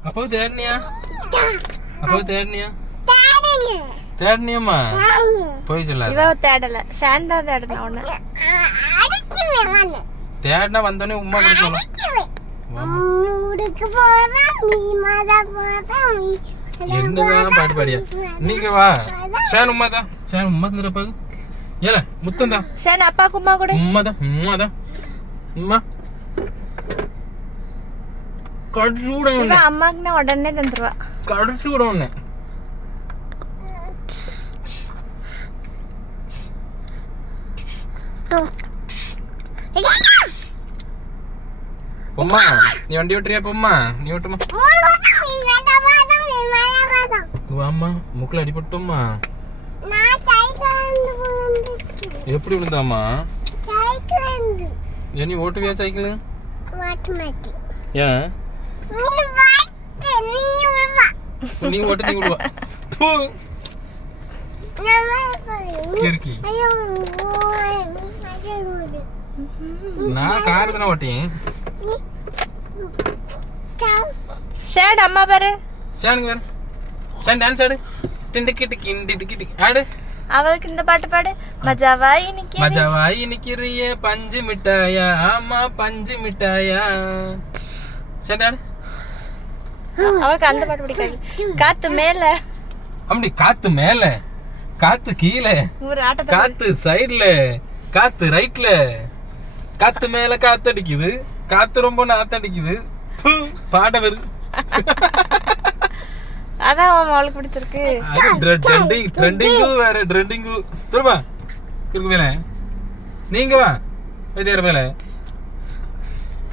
அப்போ தேடினியா அப்போ தேடினியா தேடினியம்மா போய் சொல்லாத இவ தேடல ஷான் தான் தேடல ஒண்ணு தேடினா வந்தோடனே உமா கொடுக்கணும் என்னதான் பாட்டு பாடியா நீங்க வா ஷான் உமா தான் ஷான் உமா தந்துடப்பாங்க ஏல முத்தம் தான் ஷான் அப்பா கும்மா கூட உம்மா தான் உம்மா தான் உம்மா கடிச்சு இவ உன்னை அம்மாக்குன்னா உடனே தந்துருவா கடிச்சு விட உன்னை பொம்மா நீ வண்டி ஓட்டுறியா பொம்மா நீ ஓட்டுமா வாம்மா முக்கில் அடிபட்டோம்மா எப்படி விழுந்தாம்மா ஏன் நீ ஓட்டுவியா சைக்கிள் ஏன் நீ ஓட்டு நீ விடுவா. தூ, கிறுக்கி நான் கார் தானே ஓட்டேன் ஷான் அம்மா பாரு. ஷானுங்க வேறு ஷான் டான்ஸ் ஆடு. டிண்டு கிட்டு கிண்டு கிட்டு. ஆடு. அவளுக்கு இந்த பாட்டு பாடு. மஜாவா இன்னைக்கு மஜாவாய் நிக்கிறிய பஞ்சு மிட்டாயா? ஆமா பஞ்சு மிட்டாயா? ஷான் ஆடு. அவளுக்கு அந்த பாட்டு பிடிக்காது. காத்து மேல. அப்படி காத்து மேல காத்து கீழே காத்து சைடுல காத்து ரைட்ல காத்து மேல காத்து அடிக்குது காத்து ரொம்ப நாத்து அடிக்குது பாட வருது அதான் அவளுக்கு பிடிச்சிருக்கு. ட்ரெண்டிங் ட்ரெண்டிங்கு வேற ட்ரெண்டிங்கு திரும்ப இருக்கு மேல. நீங்க வா வைத்தியர் மேல.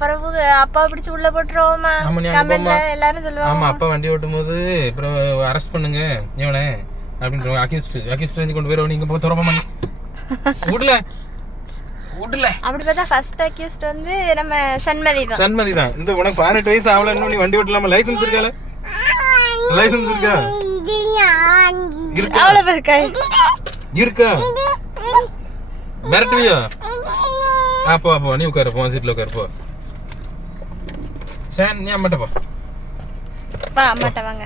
பிறகு அப்பா பிடிச்சு உள்ள போட்டுருவோமா? ஆமா, கமெண்ட்ல. எல்லாரும் ஆமா சொல்லுவாங்க அப்பா வண்டி ஓட்டும் போது அப்புறம் அரெஸ்ட் பண்ணுங்க இவனே அப்படின்னு அக்யூஸ்ட் அக்யூஸ்ட் ரேஞ்சு கொண்டு போயிடுவோம் நீங்க போ துறப்ப பண்ணி விடல. விடல. அப்படி பார்த்தா ஃபர்ஸ்ட் அக்யூஸ்ட் வந்து நம்ம சண்மதி தான். சண்மதி தான். இந்த உனக்கு பதினெட்டு வயசு ஆகல இன்னும் நீ வண்டி ஓட்டலாமா? லைசன்ஸ் இருக்கால லைசன்ஸ் இருக்கா? அவ்வளவு இருக்கா? இருக்கா? மிரட்டுவியா? ஆ போ போ நீ உட்காரு போ சீட்ல உட்காரு போ. சரி நீ அம்மாட்ட போ. வா அம்மாட்ட வாங்க.